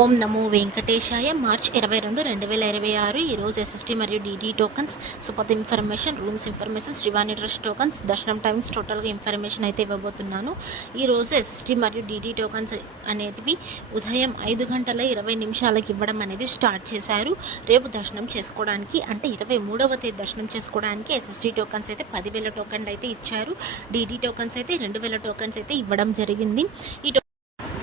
ఓం నమో వెంకటేశాయ. March 22, 2026 ఈరోజు SST మరియు DD tokens, Supatha information, rooms information, Srivani trust tokens, దర్శనం టైమ్స్ టోటల్గా ఇన్ఫర్మేషన్ అయితే ఇవ్వబోతున్నాను. ఈరోజు ఎస్ఎస్టీ మరియు డీడీ టోకన్స్ అనేటివి ఉదయం 5:20 ఇవ్వడం అనేది స్టార్ట్ చేశారు. రేపు దర్శనం చేసుకోవడానికి అంటే 23వ తేదీ దర్శనం చేసుకోవడానికి ఎస్ఎస్టీ టోకన్స్ అయితే 10,000 టోకన్లు అయితే ఇచ్చారు. డీడీ టోకన్స్ అయితే 2,000 టోకన్స్ అయితే ఇవ్వడం జరిగింది.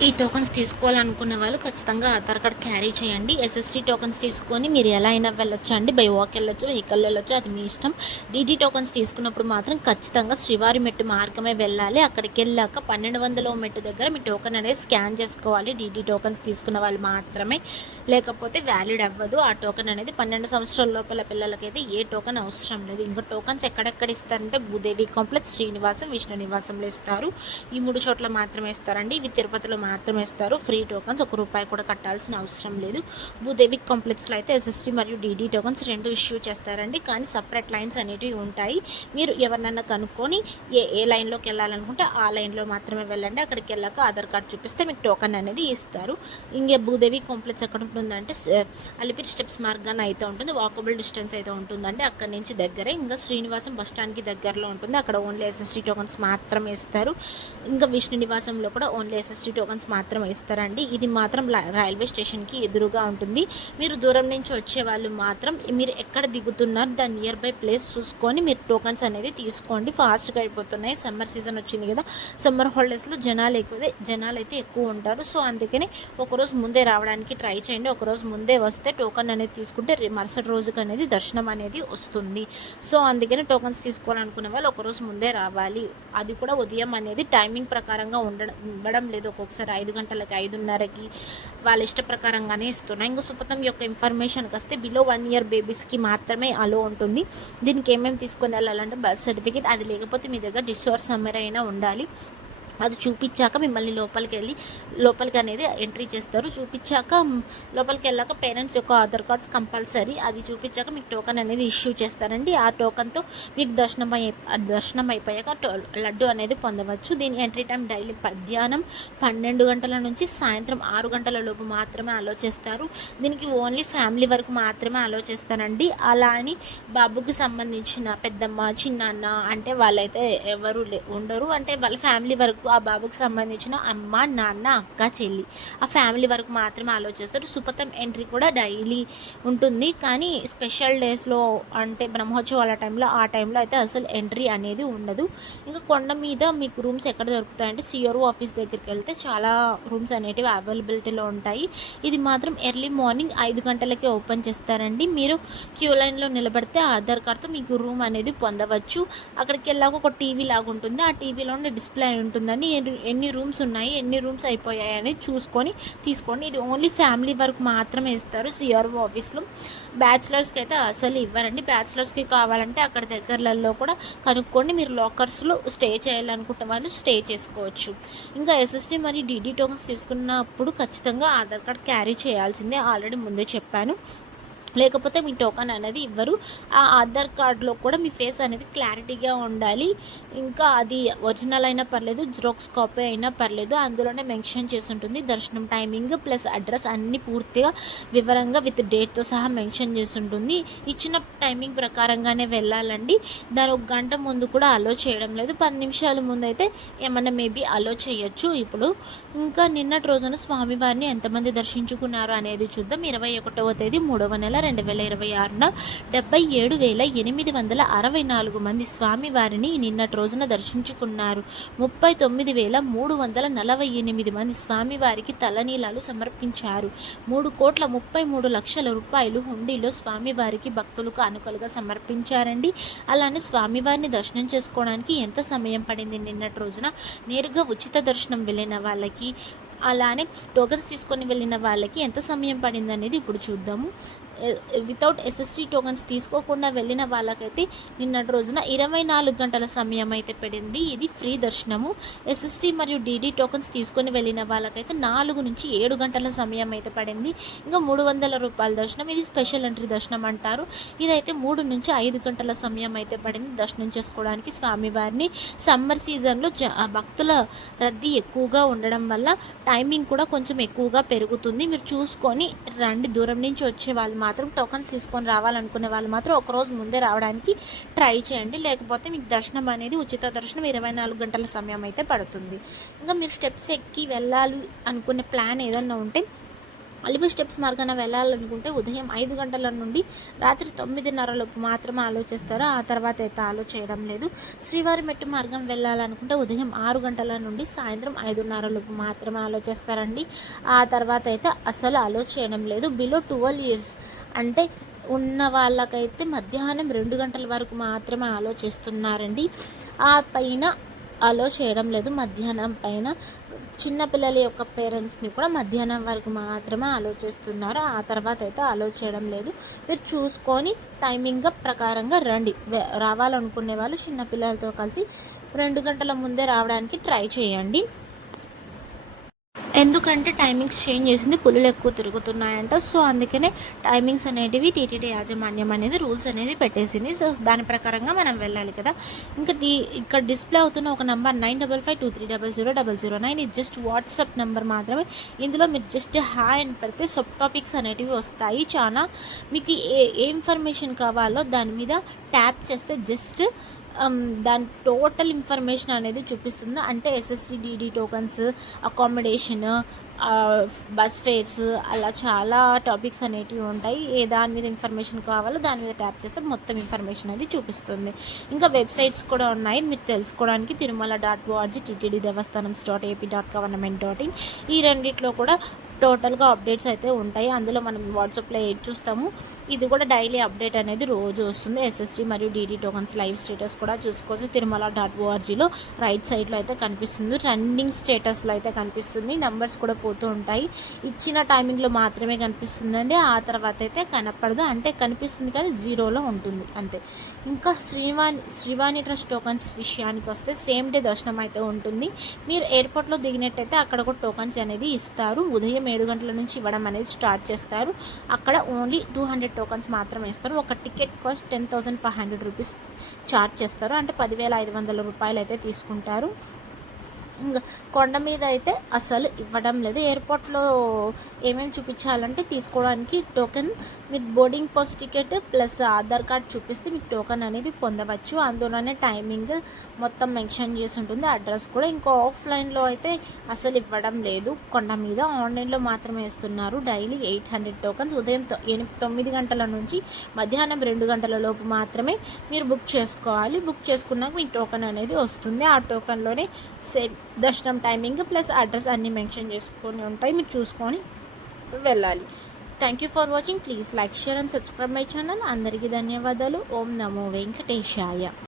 ఈ టోకన్స్ తీసుకోవాలనుకున్న వాళ్ళు ఖచ్చితంగా ఆధార్ కార్డ్ క్యారీ చేయండి. ఎస్ఎస్టీ టోకన్స్ తీసుకొని మీరు ఎలా అయినా వెళ్ళొచ్చు అండి. బై వాక్ వెళ్ళొచ్చు, వెహికల్ వెళ్ళొచ్చు, అది మీ ఇష్టం. డీడీ టోకన్స్ తీసుకున్నప్పుడు మాత్రం ఖచ్చితంగా శ్రీవారి మెట్టు మార్గమే వెళ్ళాలి. అక్కడికి వెళ్ళాక 1200వ మెట్టు దగ్గర మీ టోకన్ అనేది స్కాన్ చేసుకోవాలి. డీడీ టోకన్స్ తీసుకున్న వాళ్ళు మాత్రమే, లేకపోతే వ్యాలిడ్ అవ్వదు. ఆ టోకన్ అనేది 12 సంవత్సరాల లోపల పిల్లలకైతే ఏ టోకన్ అవసరం లేదు. ఇంకా టోకన్స్ ఎక్కడెక్కడ ఇస్తారంటే భూదేవి కాంప్లెక్స్, శ్రీనివాసం, విష్ణు నివాసంలో ఇస్తారు. ఈ 3 చోట్ల మాత్రమే ఇస్తారండి. ఇవి తిరుపతిలో మాత్రమే ఇస్తారు. ఫ్రీ టోకన్స్, ₹1 కూడా కట్టాల్సిన అవసరం లేదు. భూదేవి కాంప్లెక్స్లో అయితే ఎస్ఎస్టీ మరియు డీడీ టోకన్స్ 2 ఇష్యూ చేస్తారండి. కానీ సపరేట్ లైన్స్ అనేటివి ఉంటాయి. మీరు ఎవరినన్నా కనుక్కొని ఏ లైన్లోకి వెళ్ళాలనుకుంటే ఆ లైన్లో మాత్రమే వెళ్ళండి. అక్కడికి వెళ్ళాక ఆధార్ కార్డ్ చూపిస్తే మీకు టోకన్ అనేది ఇస్తారు. ఇంకే భూదేవి కాంప్లెక్స్ ఎక్కడ ఉంటుందంటే అలిపిరి స్టెప్స్ మార్గాన్ని అయితే ఉంటుంది. వాకబుల్ డిస్టెన్స్ అయితే ఉంటుందండి. అక్కడి నుంచి దగ్గరే. ఇంకా శ్రీనివాసం బస్ స్టాండ్కి దగ్గరలో ఉంటుంది. అక్కడ ఓన్లీ ఎస్ఎస్టీ టోకన్స్ మాత్రమే ఇస్తారు. ఇంకా విష్ణు నివాసంలో కూడా ఓన్లీ ఎస్ఎస్టీ టోకన్స్ మాత్రమే ఇస్తారండి. ఇది మాత్రం రైల్వే స్టేషన్కి ఎదురుగా ఉంటుంది. మీరు దూరం నుంచి వచ్చే వాళ్ళు మాత్రం మీరు ఎక్కడ దిగుతున్నారు దాని నియర్ బై ప్లేస్ చూసుకొని మీరు టోకన్స్ అనేది తీసుకోండి. ఫాస్ట్గా అయిపోతున్నాయి. సమ్మర్ సీజన్ వచ్చింది కదా, సమ్మర్ హాలిడేస్లో జనాలు అయితే ఎక్కువ ఉంటారు. సో అందుకని ఒకరోజు ముందే రావడానికి ట్రై చేయండి. ఒకరోజు ముందే వస్తే టోకన్ అనేది తీసుకుంటే మరుసటి రోజుకి అనేది దర్శనం అనేది వస్తుంది. సో అందుకని టోకన్స్ తీసుకోవాలనుకునే వాళ్ళు ఒకరోజు ముందే రావాలి. అది కూడా ఉదయం అనేది టైమింగ్ ప్రకారంగా ఇవ్వడం లేదు. ఒక్కొక్కసారి 5 గంటలకి, 5:30కి వాళ్ళ ఇష్ట ప్రకారంగానే ఇస్తున్నాయి. ఇంకా సుపథం యొక్క ఇన్ఫర్మేషన్కి వస్తే బిలో 1 year బేబీస్కి మాత్రమే అలో ఉంటుంది. దీనికి ఏమేమి తీసుకొని వెళ్ళాలంటే బర్త్ సర్టిఫికేట్, అది లేకపోతే మీ దగ్గర డిశ్చార్జ్ సమ్మరీ అయినా ఉండాలి. అది చూపించాక మిమ్మల్ని లోపలికి అనేది ఎంట్రీ చేస్తారు. చూపించాక లోపలికి వెళ్ళాక పేరెంట్స్ యొక్క ఆధార్ కార్డ్స్ కంపల్సరీ. అది చూపించాక మీకు టోకన్ అనేది ఇష్యూ చేస్తారండి. ఆ టోకన్తో మీకు దర్శనం అయిపోయాక లడ్డు అనేది పొందవచ్చు. దీని ఎంట్రీ టైం డైలీ మధ్యాహ్నం 12 గంటల నుంచి సాయంత్రం 6 గంటల లోపు మాత్రమే అలో చేస్తారు. దీనికి ఓన్లీ ఫ్యామిలీ వరకు మాత్రమే అలో చేస్తారండి. అలా అని బాబుకి సంబంధించిన పెద్దమ్మ, చిన్నాన్న అంటే వాళ్ళైతే ఎవరు ఉండరు. అంటే వాళ్ళ ఫ్యామిలీ వరకు, ఆ బాబుకి సంబంధించిన అమ్మ, నాన్న, అక్క, చెల్లి, ఆ ఫ్యామిలీ వరకు మాత్రమే ఆలోచిస్తారు. సుపథం ఎంట్రీ కూడా డైలీ ఉంటుంది. కానీ స్పెషల్ డేస్లో అంటే బ్రహ్మోత్సవాల ఆ టైంలో అయితే అసలు ఎంట్రీ అనేది ఉండదు. ఇంకా కొండ మీద మీకు రూమ్స్ ఎక్కడ దొరుకుతాయంటే సిఆర్ఓ ఆఫీస్ దగ్గరికి వెళ్తే చాలా రూమ్స్ అనేటివి అవైలబిలిటీలో ఉంటాయి. ఇది మాత్రం ఎర్లీ మార్నింగ్ 5 గంటలకే ఓపెన్ చేస్తారండి. మీరు క్యూ లైన్లో నిలబడితే ఆధార్ కార్డ్తో మీకు రూమ్ అనేది పొందవచ్చు. అక్కడికి వెళ్ళాక ఒక టీవీ లాగా ఉంటుంది. ఆ టీవీలోనే డిస్ప్లే ఉంటుందని ఎన్ని రూమ్స్ ఉన్నాయి, ఎన్ని రూమ్స్ అయిపోయాయి అనేది చూసుకొని తీసుకోండి. ఇది ఓన్లీ ఫ్యామిలీ వరకు మాత్రమే ఇస్తారు సిఆర్ఓ ఆఫీస్లో. బ్యాచిలర్స్కి అయితే అసలు ఇవ్వరండి. బ్యాచిలర్స్కి కావాలంటే అక్కడ దగ్గరలలో కూడా కనుక్కోండి. మీరు లాకర్స్లో స్టే చేయాలనుకుంటే వాళ్ళు స్టే చేసుకోవచ్చు. ఇంకా ఎస్ఎస్టీ మరియు డీడీ టోకన్స్ తీసుకున్నప్పుడు ఖచ్చితంగా ఆధార్ కార్డ్ క్యారీ చేయాల్సిందే. ఆల్రెడీ ముందే చెప్పాను. లేకపోతే మీ టోకన్ అనేది ఇవ్వరు. ఆ ఆధార్ కార్డులో కూడా మీ ఫేస్ అనేది క్లారిటీగా ఉండాలి. ఇంకా అది ఒరిజినల్ అయినా పర్లేదు, జిరాక్స్ కాపీ అయినా పర్లేదు. అందులోనే మెన్షన్ చేసి ఉంటుంది. దర్శనం టైమింగ్ ప్లస్ అడ్రస్ అన్నీ పూర్తిగా వివరంగా విత్ డేట్తో సహా మెన్షన్ చేసి ఉంటుంది. ఇచ్చిన టైమింగ్ ప్రకారంగానే వెళ్ళాలండి. దాని 1 గంట ముందు కూడా అలో చేయడం లేదు. 10 నిమిషాల ముందు అయితే ఏమన్నా మేబీ అలో చేయొచ్చు. ఇప్పుడు ఇంకా నిన్నటి రోజున స్వామివారిని ఎంతమంది దర్శించుకున్నారు అనేది చూద్దాం. 21వ తేదీ 3వ నెల 2026న 77,864 మంది స్వామివారిని నిన్నటి రోజున దర్శించుకున్నారు. 39,348 మంది స్వామివారికి తలనీలాలు సమర్పించారు. 3,33,00,000 రూపాయలు హుండీలో స్వామివారికి భక్తులకు కానుకలుగా సమర్పించారండి. అలానే స్వామివారిని దర్శనం చేసుకోవడానికి ఎంత సమయం పడింది నిన్నటి రోజున? నేరుగా ఉచిత దర్శనం వెళ్ళిన వాళ్ళకి, అలానే టోకన్స్ తీసుకొని వెళ్ళిన వాళ్ళకి ఎంత సమయం పడింది అనేది ఇప్పుడు చూద్దాము. వితౌట్ ఎస్ఎస్టీ టోకన్స్ తీసుకోకుండా వెళ్ళిన వాళ్ళకైతే నిన్నటి రోజున 24 గంటల సమయం అయితే పడింది. ఇది ఫ్రీ దర్శనము. ఎస్ఎస్టీ మరియు డీడీ టోకన్స్ తీసుకొని వెళ్ళిన వాళ్ళకైతే 4 నుంచి 7 గంటల సమయం అయితే పడింది. ఇంకా 300 రూపాయల దర్శనం, ఇది స్పెషల్ ఎంట్రీ దర్శనం అంటారు. ఇదైతే 3 నుంచి 5 గంటల సమయం అయితే పడింది దర్శనం చేసుకోవడానికి స్వామివారిని. సమ్మర్ సీజన్లో భక్తుల రద్దీ ఎక్కువగా ఉండడం వల్ల టైమింగ్ కూడా కొంచెం ఎక్కువగా పెరుగుతుంది. మీరు చూసుకొని రండి. దూరం నుంచి వచ్చే వాళ్ళు మాత్రం టోకన్స్ తీసుకొని రావాలనుకునే వాళ్ళు మాత్రం ఒకరోజు ముందే రావడానికి ట్రై చేయండి. లేకపోతే మీకు దర్శనం అనేది ఉచిత దర్శనం 24 గంటల సమయం అయితే పడుతుంది. ఇంకా మీరు స్టెప్స్ ఎక్కి వెళ్ళాలి అనుకునే ప్లాన్ ఏదన్నా ఉంటే అలిపి స్టెప్స్ మార్గాన వెళ్ళాలనుకుంటే ఉదయం 5 గంటల నుండి రాత్రి 9:30 లోపు మాత్రమే ఆలోచిస్తారు. ఆ తర్వాత అయితే ఆలోచించడం లేదు. శ్రీవారి మెట్టు మార్గం వెళ్ళాలనుకుంటే ఉదయం 6 గంటల నుండి సాయంత్రం 5:30 లోపు మాత్రమే ఆలోచిస్తారండి. ఆ తర్వాత అయితే అసలు ఆలోచించడం లేదు. బిలో 12 years అంటే ఉన్న వాళ్ళకైతే మధ్యాహ్నం 2 గంటల వరకు మాత్రమే ఆలోచిస్తున్నారండి. ఆ పైన అలో చేయడం లేదు. మధ్యాహ్నం పైన చిన్నపిల్లల యొక్క పేరెంట్స్ని కూడా మధ్యాహ్నం వరకు మాత్రమే ఆలోచిస్తున్నారు. ఆ తర్వాత అయితే అలో చేయడం లేదు. మీరు చూసుకొని టైమింగ్ ప్రకారంగా రండి. రావాలనుకునే వాళ్ళు చిన్నపిల్లలతో కలిసి 2 గంటల ముందే రావడానికి ట్రై చేయండి. ఎందుకంటే టైమింగ్స్ చేంజ్ చేసింది, పులులు ఎక్కువ తిరుగుతున్నాయంట. సో అందుకనే టైమింగ్స్ అనేటివి టీటీడీ యాజమాన్యం అనేది రూల్స్ అనేది పెట్టేసింది. సో దాని ప్రకారంగా మనం వెళ్ళాలి కదా. ఇంకా ఇక్కడ డిస్ప్లే అవుతున్న ఒక నెంబర్ 9552300009 ఇది జస్ట్ వాట్సాప్ నెంబర్ మాత్రమే. ఇందులో మీరు జస్ట్ హాయ్ అని పెడితే సబ్ టాపిక్స్ అనేటివి వస్తాయి. చాలా మీకు ఏ ఇన్ఫర్మేషన్ కావాలో దాని మీద ట్యాప్ చేస్తే జస్ట్ దాని టోటల్ ఇన్ఫర్మేషన్ అనేది చూపిస్తుంది. అంటే SST DD tokens, accommodation, bus fares, అలా చాలా టాపిక్స్ అనేటివి ఉంటాయి. ఏ దాని మీద ఇన్ఫర్మేషన్ కావాలో దాని మీద ట్యాప్ చేస్తే మొత్తం ఇన్ఫర్మేషన్ అనేది చూపిస్తుంది. ఇంకా వెబ్సైట్స్ కూడా ఉన్నాయి మీరు తెలుసుకోవడానికి. tirumala.org, ttddevastanams.ap.government.in ఈ రెండిట్లో కూడా టోటల్గా అప్డేట్స్ అయితే ఉంటాయి. అందులో మనం వాట్సాప్లో ఏది చూస్తాము ఇది కూడా డైలీ అప్డేట్ అనేది రోజు వస్తుంది. ఎస్ఎస్టీ మరియు డీడీ టోకన్స్ లైవ్ స్టేటస్ కూడా చూసుకోవచ్చు. tirumala.orgలో రైట్ సైడ్లో అయితే కనిపిస్తుంది. రన్నింగ్ స్టేటస్లో అయితే కనిపిస్తుంది. నెంబర్స్ కూడా పోతూ ఉంటాయి. ఇచ్చిన టైమింగ్లో మాత్రమే కనిపిస్తుందండి. ఆ తర్వాత అయితే కనపడదు. అంటే కనిపిస్తుంది కానీ జీరోలో ఉంటుంది అంతే. ఇంకా శ్రీవాణి ట్రస్ట్ టోకన్స్ విషయానికి వస్తే సేమ్ డే దర్శనం అయితే ఉంటుంది. మీరు ఎయిర్పోర్ట్లో దిగినట్టయితే అక్కడ కూడా టోకన్స్ అనేది ఇస్తారు. ఉదయం 7 గంటల నుంచి ఇవ్వడం అనేది స్టార్ట్ చేస్తారు. అక్కడ ఓన్లీ 200 టోకన్స్ మాత్రమే ఇస్తారు. ఒక టికెట్ కాస్ట్ 10,500 రూపీస్ ఛార్జ్ చేస్తారు. అంటే 10,500 రూపాయలు అయితే తీసుకుంటారు. ఇంకా కొండ మీద అయితే అసలు ఇవ్వడం లేదు. ఎయిర్పోర్ట్లో ఏమేమి చూపించాలంటే తీసుకోవడానికి టోకెన్, మీరు boarding pass ticket plus Aadhaar card చూపిస్తే మీకు టోకెన్ అనేది పొందవచ్చు. అందులోనే టైమింగ్ మొత్తం మెన్షన్ చేసి ఉంటుంది, అడ్రస్ కూడా. ఇంకా ఆఫ్లైన్లో అయితే అసలు ఇవ్వడం లేదు కొండ మీద. ఆన్లైన్లో మాత్రమే ఇస్తున్నారు. డైలీ 800 టోకన్స్ ఉదయం 9 గంటల నుంచి మధ్యాహ్నం 2 గంటల లోపు మాత్రమే మీరు బుక్ చేసుకోవాలి. బుక్ చేసుకున్నాక మీకు టోకెన్ అనేది వస్తుంది. ఆ టోకెన్లోనే సేమ్ దర్శనం టైమింగ్ ప్లస్ అడ్రస్ అన్నీ మెన్షన్ చేసుకొని ఉంటాయి. మీరు చూసుకొని వెళ్ళాలి. Thank you for watching. Please like, share and subscribe my channel. అందరికీ ధన్యవాదాలు. ఓం నమో వెంకటేశాయ.